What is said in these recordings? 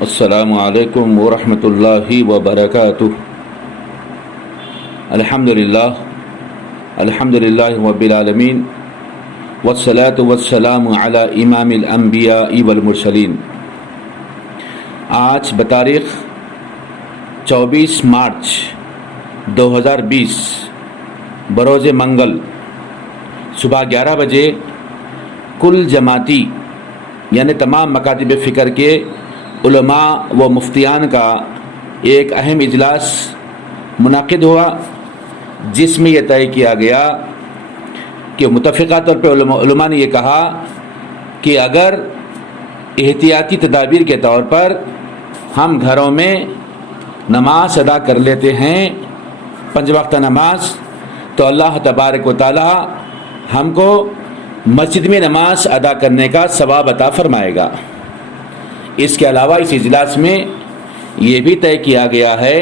السلام علیکم ورحمۃ اللہ وبرکاتہ۔ الحمدللہ رب العالمین والصلاة والسلام علی امام الانبیاء والمرسلین۔ آج بتاریخ 24 مارچ 2020 بروز منگل صبح 11 بجے کل جماعتی یعنی تمام مکاتب فکر کے علماء و مفتیان کا ایک اہم اجلاس منعقد ہوا، جس میں یہ طے کیا گیا کہ متفقہ طور پہ علماء نے یہ کہا کہ اگر احتیاطی تدابیر کے طور پر ہم گھروں میں نماز ادا کر لیتے ہیں 5 وقت نماز، تو اللہ تبارک و تعالی ہم کو مسجد میں نماز ادا کرنے کا ثواب عطا فرمائے گا۔ اس کے علاوہ اس اجلاس میں یہ بھی طے کیا گیا ہے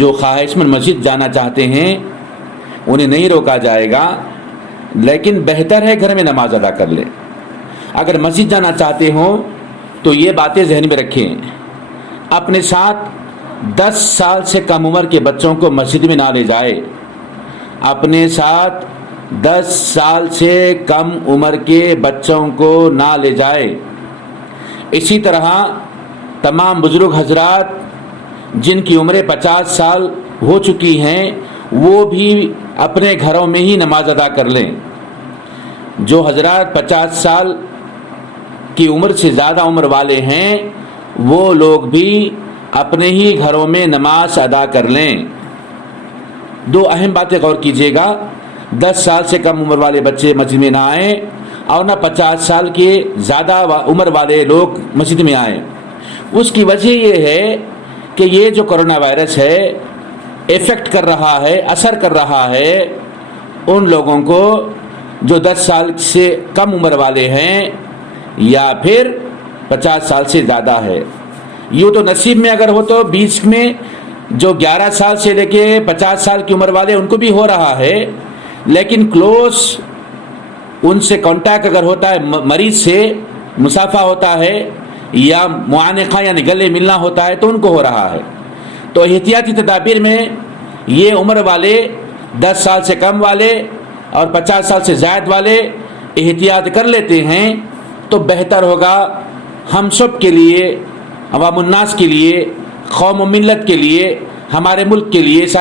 جو خواہش مند مسجد جانا چاہتے ہیں انہیں نہیں روکا جائے گا، لیکن بہتر ہے گھر میں نماز ادا کر لیں۔ اگر مسجد جانا چاہتے ہوں تو یہ باتیں ذہن میں رکھیں، اپنے ساتھ 10 سال سے کم عمر کے بچوں کو مسجد میں نہ لے جائے، اپنے ساتھ 10 سال سے کم عمر کے بچوں کو نہ لے جائے۔ اسی طرح تمام بزرگ حضرات جن کی عمریں 50 سال ہو چکی ہیں وہ بھی اپنے گھروں میں ہی نماز ادا کر لیں۔ جو حضرات 50 سال کی عمر سے زیادہ عمر والے ہیں وہ لوگ بھی اپنے ہی گھروں میں نماز ادا کر لیں۔ 2 اہم باتیں غور کیجیے گا، 10 سال سے کم عمر والے بچے مسجد میں نہ آئیں اور نہ 50 سال کے زیادہ عمر والے لوگ مسجد میں آئیں۔ اس کی وجہ یہ ہے کہ یہ جو کرونا وائرس ہے افیکٹ کر رہا ہے، اثر کر رہا ہے ان لوگوں کو جو 10 سال سے کم عمر والے ہیں یا پھر 50 سال سے زیادہ ہے۔ یوں تو نصیب میں اگر ہو تو 20 میں جو 11 سال سے لے کے 50 سال کی عمر والے ان کو بھی ہو رہا ہے، لیکن کلوز ان سے کانٹیکٹ اگر ہوتا ہے، مریض سے مصافحہ ہوتا ہے یا معانقہ یعنی گلے ملنا ہوتا ہے تو ان کو ہو رہا ہے۔ تو احتیاطی تدابیر میں یہ عمر والے 10 سال سے کم والے اور 50 سال سے زائد والے احتیاط کر لیتے ہیں تو بہتر ہوگا ہم سب کے لیے، عوام الناس کے لیے، قوم و ملت کے لیے، ہمارے ملک کے لیے۔